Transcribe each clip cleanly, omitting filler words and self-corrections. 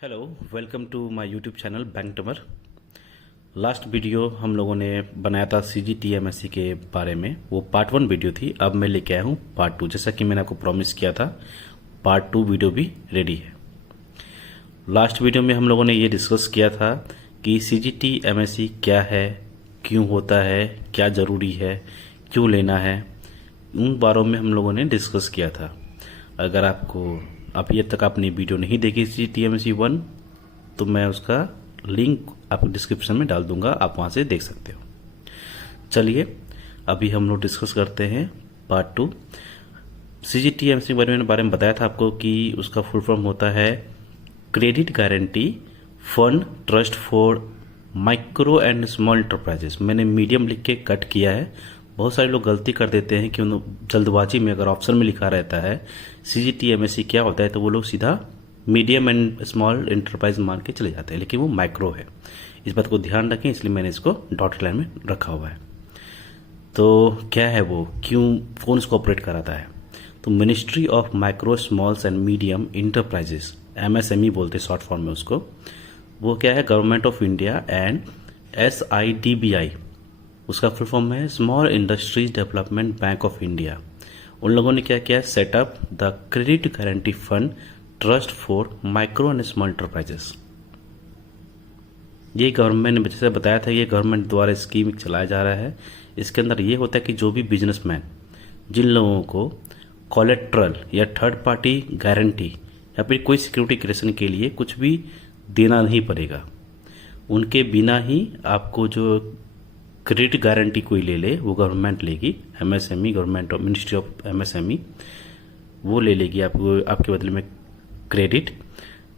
Hello, welcome to my YouTube channel bank टमर। Last video हम लोगों ने बनाया था CGTMSE के बारे में। वो पार्ट 1 वीडियो थी। अब मैं लेके आया हूँ पार्ट 2। जैसा कि मैंने आपको प्रॉमिस किया था, पार्ट 2 वीडियो भी रेडी है। लास्ट वीडियो में हम लोगों ने ये डिस्कस किया था कि CGTMSE क्या है, क्यों होता है, क्या ज़रूरी है, क्यों लेना है, उन बारों में हम लोगों ने डिस्कस किया था। अगर आपको अभी तक आपने वीडियो नहीं देखी CGTMSE 1, तो मैं उसका लिंक आपको डिस्क्रिप्शन में डाल दूंगा, आप वहाँ से देख सकते हो। चलिए अभी हम लोग डिस्कस करते हैं पार्ट 2। CGTMSE के बारे में बताया था आपको कि उसका फुल फॉर्म होता है credit guarantee fund trust for micro and small enterprises. मैंने मीडियम लिख के कट किया है। बहुत सारे लोग गलती कर देते हैं कि जल्दबाजी में अगर ऑप्शन में लिखा रहता है CGTMSE क्या होता है, तो वो लोग सीधा मीडियम एंड स्मॉल इंटरप्राइज मान के चले जाते हैं, लेकिन वो माइक्रो है। इस बात को ध्यान रखें, इसलिए मैंने इसको डॉटेड लाइन में रखा हुआ है। तो क्या है वो, क्यों, कौन इसको ऑपरेट कराता है? तो ministry of micro smalls and medium enterprises, MSME बोलते हैं शॉर्ट फॉर्म में उसको। वो क्या है, government of India and SIDBI, उसका फुल फॉर्म है small industries development bank of India. उन लोगों ने क्या किया, setup the credit guarantee fund trust for micro and small enterprises. ये गवर्नमेंट ने जैसे बताया था, ये गवर्नमेंट द्वारा स्कीम चलाया जा रहा है। इसके अंदर ये होता है कि जो भी बिजनेसमैन, जिन लोगों को कोलेट्रल या थर्ड पार्टी गारंटी या फिर कोई सिक्योरिटी क्रिएशन के लिए कुछ भी देना नहीं पड़ेगा, उनके बिना ही आपको जो क्रेडिट गारंटी कोई ले ले, वो गवर्नमेंट लेगी। MSME, government of ministry of MSME, वो ले लेगी आपको, आपके बदले में क्रेडिट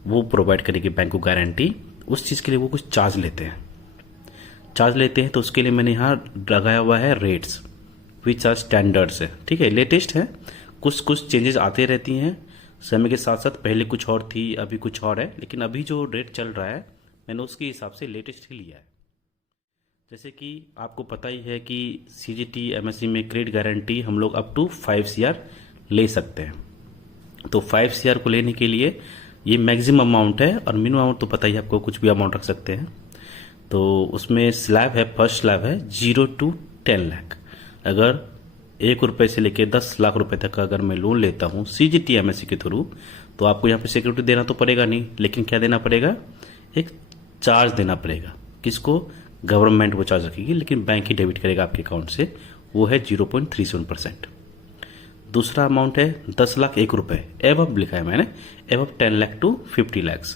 वो प्रोवाइड करेगी बैंक को गारंटी। उस चीज़ के लिए वो कुछ चार्ज लेते हैं। तो उसके लिए मैंने यहाँ लगाया हुआ है रेट्स, विच आर स्टैंडर्ड्स है। ठीक है, लेटेस्ट है, कुछ चेंजेस आते रहती हैं समय के साथ साथ। पहले कुछ और थी, अभी कुछ और है, लेकिन अभी जो रेट चल रहा है मैंने उसके हिसाब से लेटेस्ट ही लिया है। जैसे कि आपको पता ही है कि CGTMSE में क्रेडिट गारंटी हम लोग अप टू 5 CR ले सकते हैं। तो 5 CR को लेने के लिए ये मैक्सिमम अमाउंट है, और मिनिमम अमाउंट तो पता ही, आपको कुछ भी अमाउंट रख सकते हैं। तो उसमें स्लैब है, फर्स्ट स्लैब है 0 to 10 लाख। अगर 1 रुपये से लेकर 10 लाख रुपए तक का अगर मैं लोन लेता हूँ CGTMSE के थ्रू, तो आपको यहाँ पे सिक्योरिटी देना तो पड़ेगा नहीं, लेकिन क्या देना पड़ेगा, एक चार्ज देना पड़ेगा। किसको? गवर्नमेंट वो चार्ज रखेगी, लेकिन बैंक ही डेबिट करेगा आपके अकाउंट से। वो है 0.37%। दूसरा अमाउंट है 10 लाख 1 रुपये, एवब लिखा है मैंने, एवब 10 लाख टू 50 लाख।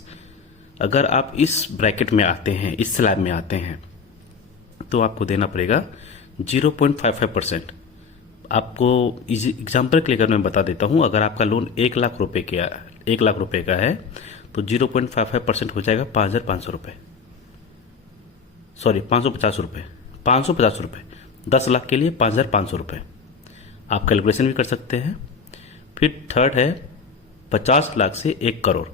अगर आप इस ब्रैकेट में आते हैं, इस स्लैब में आते हैं, तो आपको देना पड़ेगा 0.55%। आपको एग्जाम्पल के लिए मैं बता देता हूं, अगर आपका लोन 1 लाख रुपए का है, तो 0.55% हो जाएगा 5,500 रुपये, सॉरी 550 रुपये, 550 रुपये। 10 लाख के लिए 5,500 रुपये। आप कैलकुलेशन भी कर सकते हैं। फिर थर्ड है 50 लाख से 1 करोड़।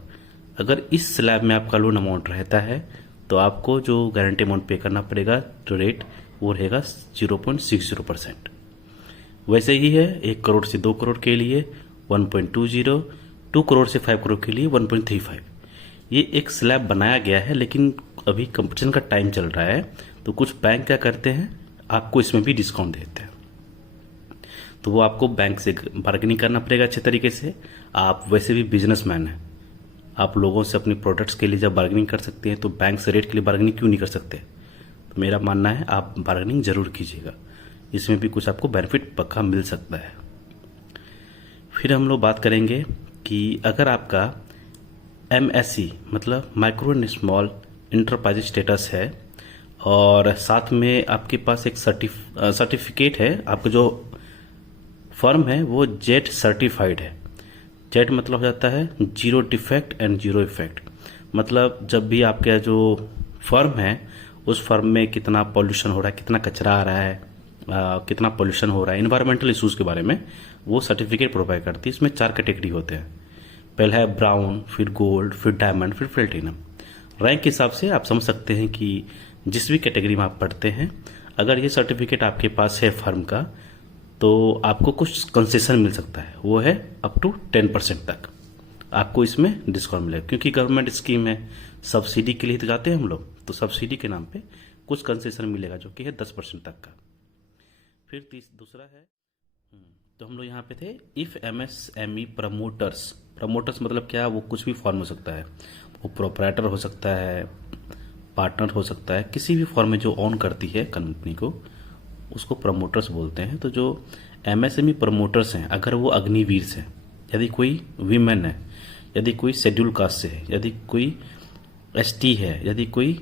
अगर इस स्लैब में आपका लोन अमाउंट रहता है, तो आपको जो गारंटी अमाउंट पे करना पड़ेगा, जो रेट वो रहेगा 0.60%। वैसे ही है 1 करोड़ से 2 करोड़ के लिए 1.20, 2 करोड़ से 5 करोड़ के लिए 1.35। ये एक स्लैब बनाया गया है, लेकिन अभी कंपटीशन का टाइम चल रहा है, तो कुछ बैंक क्या करते हैं, आपको इसमें भी डिस्काउंट देते हैं। तो वो आपको बैंक से बार्गेनिंग करना पड़ेगा अच्छे तरीके से। आप वैसे भी बिजनेसमैन हैं, आप लोगों से अपने प्रोडक्ट्स के लिए जब बार्गेनिंग कर सकते हैं, तो बैंक से रेट के लिए बार्गेनिंग क्यों नहीं कर सकते? तो मेरा मानना है आप बार्गेनिंग जरूर कीजिएगा, इसमें भी कुछ आपको बेनिफिट पक्का मिल सकता है। फिर हम लोग बात करेंगे कि अगर आपका MSE मतलब micro and small enterprise status है, और साथ में आपके पास एक सर्टिफिकेट है, आपका जो फर्म है वो जेट सर्टिफाइड है। जेट मतलब हो जाता है zero defect and zero effect. मतलब जब भी आपका जो फर्म है, उस फर्म में कितना पॉल्यूशन हो रहा है, कितना कचरा आ रहा है, कितना पॉल्यूशन हो रहा है, इन्वायरमेंटल इश्यूज के बारे में वो सर्टिफिकेट प्रोवाइड करती है। इसमें 4 कैटेगरी होते हैं। पहला है ब्राउन, फिर गोल्ड, फिर डायमंड, फिर प्लेटिनम। रैंक के हिसाब से आप समझ सकते हैं कि जिस भी कैटेगरी में आप पढ़ते हैं, अगर ये सर्टिफिकेट आपके पास है फर्म का, तो आपको कुछ कंसेशन मिल सकता है। वो है अप टू 10% तक। आपको इसमें डिस्काउंट मिलेगा, क्योंकि गवर्नमेंट स्कीम है, सब्सिडी के लिए तो जाते हैं हम लोग, तो सब्सिडी के नाम पे कुछ कंसेशन मिलेगा जो कि है 10% तक का। फिर दूसरा है, तो हम लोग यहाँ पे थे, इफ़ MSME प्रमोटर्स मतलब क्या, वो कुछ भी फॉर्म हो सकता है, वो प्रोपराइटर हो सकता है, पार्टनर हो सकता है, किसी भी फॉर्म में जो ऑन करती है कंपनी को उसको प्रमोटर्स बोलते हैं। तो जो MSME प्रमोटर्स हैं, अगर वो अग्निवीर से, यदि कोई वीमेन है, यदि कोई शेड्यूल कास्ट से है, यदि कोई ST है, यदि कोई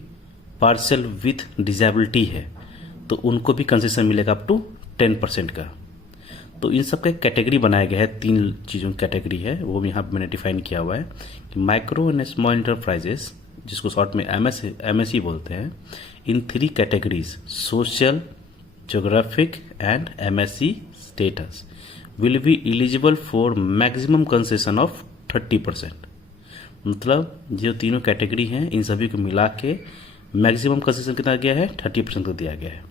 पार्सल विथ डिजेबिलिटी है, तो उनको भी कंसेशन मिलेगा अप टू 10% का। तो इन सब का एक कैटेगरी बनाया गया है, 3 चीज़ों की कैटेगरी है, वो भी यहाँ पर मैंने डिफाइन किया हुआ है कि माइक्रो एंड स्मॉल इंटरप्राइजेस, जिसको शॉर्ट में MSE बोलते हैं, इन 3 categories social, geographic and MSE status will be eligible for maximum concession of 30%। मतलब जो तीनों कैटेगरी हैं, इन सभी को मिला के मैक्सिमम कंसेशन कितना गया है, 30% तक दिया गया है।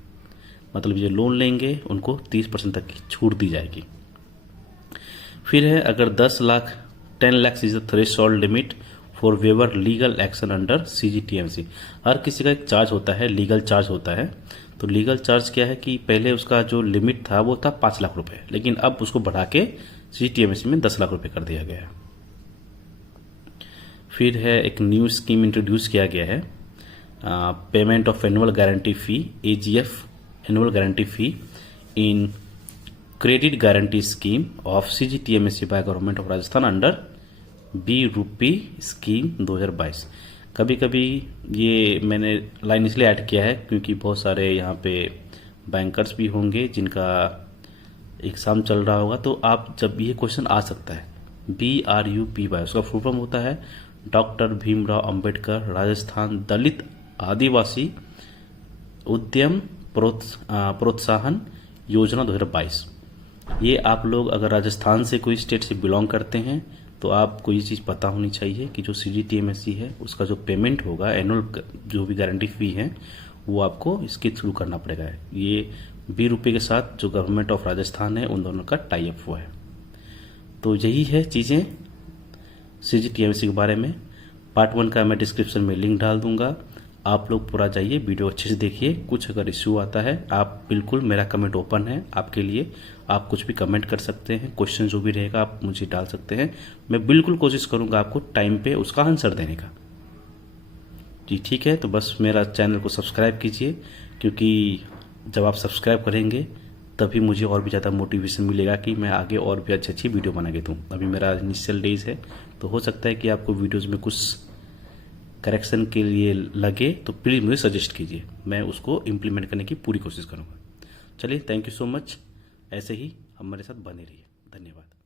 मतलब जो लोन लेंगे उनको 30% तक की छूट दी जाएगी। फिर है, अगर 10 lakh is the threshold limit for waiver legal action under CGTMC। हर किसी का एक चार्ज होता है, लीगल चार्ज होता है। तो लीगल चार्ज क्या है कि पहले उसका जो लिमिट था वो था 5 लाख रुपए, लेकिन अब उसको बढ़ा के CGTMC में 10 लाख रुपए कर दिया गया है। फिर है, एक न्यू स्कीम इंट्रोड्यूस किया गया है, payment of annual guarantee fee, AGF annual guarantee fee in credit guarantee scheme of CGTMSE by government of Rajasthan under B-RUPI scheme 2022। कभी कभी ये मैंने लाइन इसलिए ऐड किया है क्योंकि बहुत सारे यहाँ पे बैंकर्स भी होंगे जिनका एग्ज़ाम चल रहा होगा, तो आप जब ये क्वेश्चन आ सकता है, BRUPY उसका फुल फॉर्म होता है डॉक्टर भीमराव अंबेडकर राजस्थान दलित आदिवासी उद्यम प्रोत्साहन योजना 2022। ये आप लोग अगर राजस्थान से कोई स्टेट से बिलोंग करते हैं तो आपको ये चीज़ पता होनी चाहिए कि जो CGTMSE है उसका जो पेमेंट होगा, एनुअल जो भी गारंटी फी है, वो आपको इसके थ्रू करना पड़ेगा। ये B-RUPI के साथ जो गवर्नमेंट ऑफ राजस्थान है उन दोनों का टाई अप हुआ है। तो यही है चीज़ें CGTMSE के बारे में। पार्ट 1 का मैं डिस्क्रिप्शन में लिंक डाल दूंगा, आप लोग पूरा जाइए, वीडियो अच्छे से देखिए। कुछ अगर इश्यू आता है, आप बिल्कुल, मेरा कमेंट ओपन है आपके लिए, आप कुछ भी कमेंट कर सकते हैं, क्वेश्चन जो भी रहेगा आप मुझे डाल सकते हैं। मैं बिल्कुल कोशिश करूंगा आपको टाइम पे उसका आंसर देने का। जी ठीक है, तो बस मेरा चैनल को सब्सक्राइब कीजिए, क्योंकि जब आप सब्सक्राइब करेंगे तभी मुझे और भी ज़्यादा मोटिवेशन मिलेगा कि मैं आगे और भी अच्छी वीडियो बना के दूँ। अभी मेरा इनिशियल डेज है, तो हो सकता है कि आपको वीडियोज़ में कुछ करेक्शन के लिए लगे तो प्लीज़ मुझे सजेस्ट कीजिए, मैं उसको इम्प्लीमेंट करने की पूरी कोशिश करूँगा। चलिए, थैंक यू सो मच, ऐसे ही हमारे साथ बने रहिए। धन्यवाद।